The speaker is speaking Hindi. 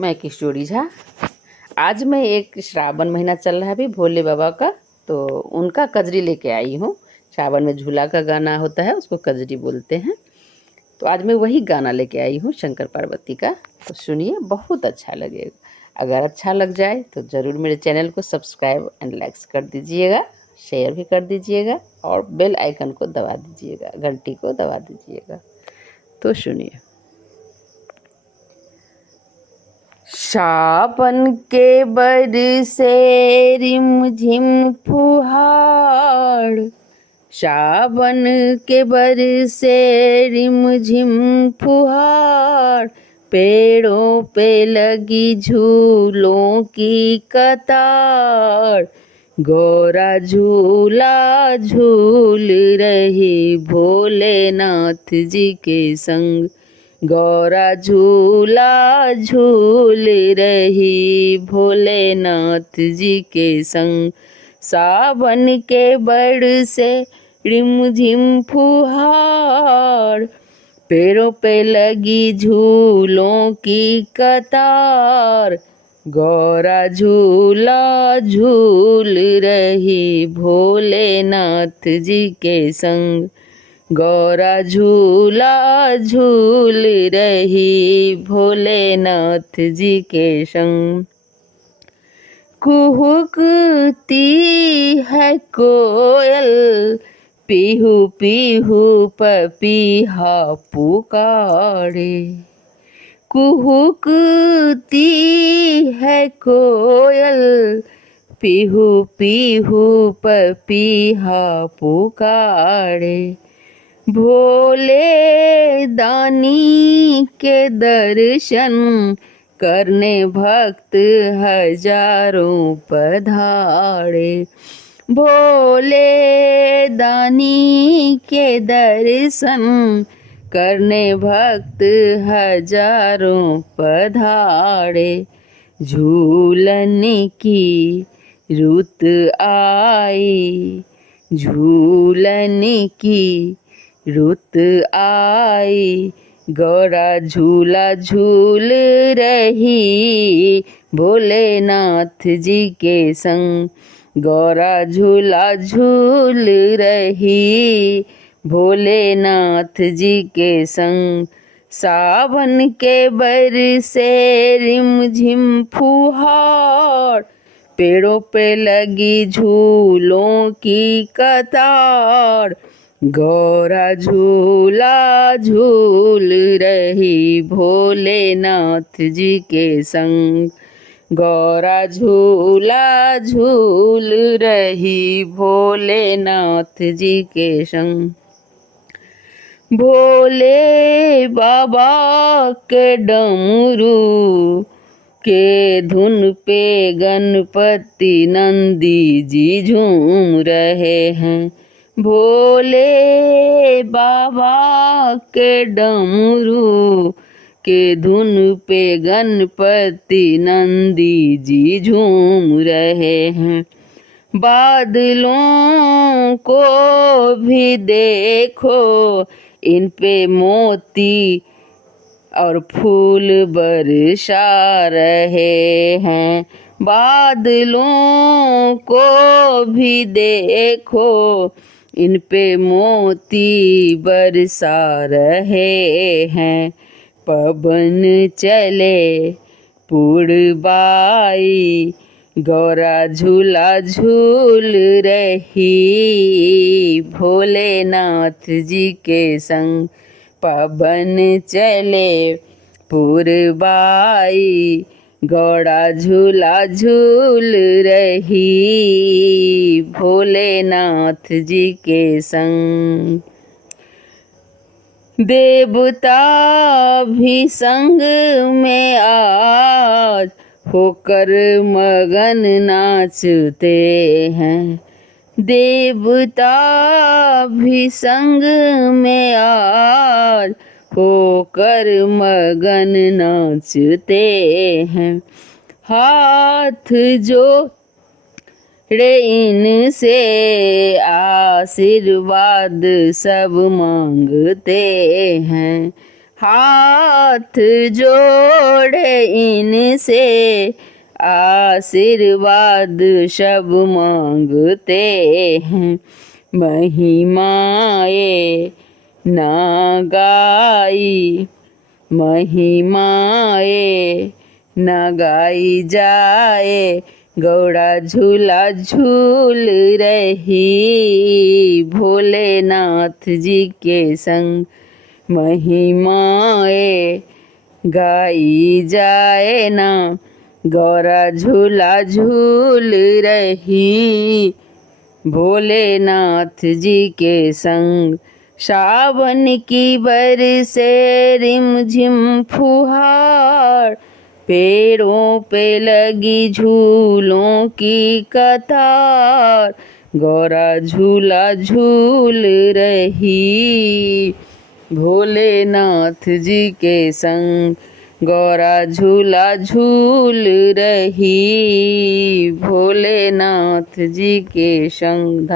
मैं किशोरी झा। आज मैं एक श्रावण महीना चल रहा है अभी भोले बाबा का, तो उनका कजरी लेके आई हूँ। श्रावण में झूला का गाना होता है, उसको कजरी बोलते हैं। तो आज मैं वही गाना लेके आई हूँ शंकर पार्वती का। तो सुनिए, बहुत अच्छा लगेगा। अगर अच्छा लग जाए तो ज़रूर मेरे चैनल को सब्सक्राइब एंड लाइक्स कर दीजिएगा, शेयर भी कर दीजिएगा और बेल आइकन को दबा दीजिएगा, घंटी को दबा दीजिएगा। तो सुनिए। सावन के बरसे रिमझिम फुहार, सावन के बरसे रिमझिम फुहार, पेड़ों पे लगी झूलों की कतार, गौरा झूला झूल रही भोलेनाथ जी के संग, गौरा झूला झूल रही भोलेनाथ जी के संग। सावन के बरसे रिमझिम फुहार, पेड़ों पे लगी झूलों की कतार, गौरा झूला झूल रही भोलेनाथ जी के संग, गौरा झूला झूल रही भोलेनाथ जी के संग। कुहुकती है कोयल, पीहू पीहू पपीहा पुकारे, कुहुकती है कोयल, पीहू पीहू पपीहा पुकारे, भोले दानी के दर्शन करने भक्त हजारों पधारे, भोले दानी के दर्शन करने भक्त हजारों पधारे, झूलन की रुत आई, झूलन की रुत आई, गौरा झूला झूल रही भोलेनाथ जी के संग, गौरा झूला झूल रही भोलेनाथ जी के संग। सावन के बरसे रिमझिम फुहार, पेड़ों पे लगी झूलों की कतार, गौरा झूला झूल रही भोलेनाथ जी के संग, गौरा झूला झूल रही भोलेनाथ जी के संग। भोले बाबा के डमरू के धुन पे गणपति नंदी जी झूम रहे हैं, भोले बाबा के डमरू के धुन पे गणपति नंदी जी झूम रहे हैं, बादलों को भी देखो, इन पे मोती और फूल बरसा रहे हैं, बादलों को भी देखो, इन पे मोती बरसा रहे हैं, पवन चले पुरबाई, गौरा झूला झूल रही भोलेनाथ जी के संग, पवन चले पुरबाई, गौरा झूला झूल रही भोलेनाथ जी के संग। देवता भी संग में आज होकर मगन नाचते हैं, देवता भी संग में आज होकर मगन नाचते हैं, हाथ जोड़े इनसे आशीर्वाद सब मांगते हैं, हाथ जोड़े इनसे आशीर्वाद सब मांगते हैं। महिमाए ना गाई, महिमाए न गाई जाए, गौड़ा झूला झूल रही भोलेनाथ जी के संग। महिमाए गाई जाए ना, गौरा झूला झूल रही भोलेनाथ जी के संग। सावन की बरसे रिमझिम फुहार, पेड़ों पे लगी झूलों की कतार, गौरा झूला झूल रही भोलेनाथ जी के संग। गौरा झूला झूल रही भोलेनाथ जी के संग।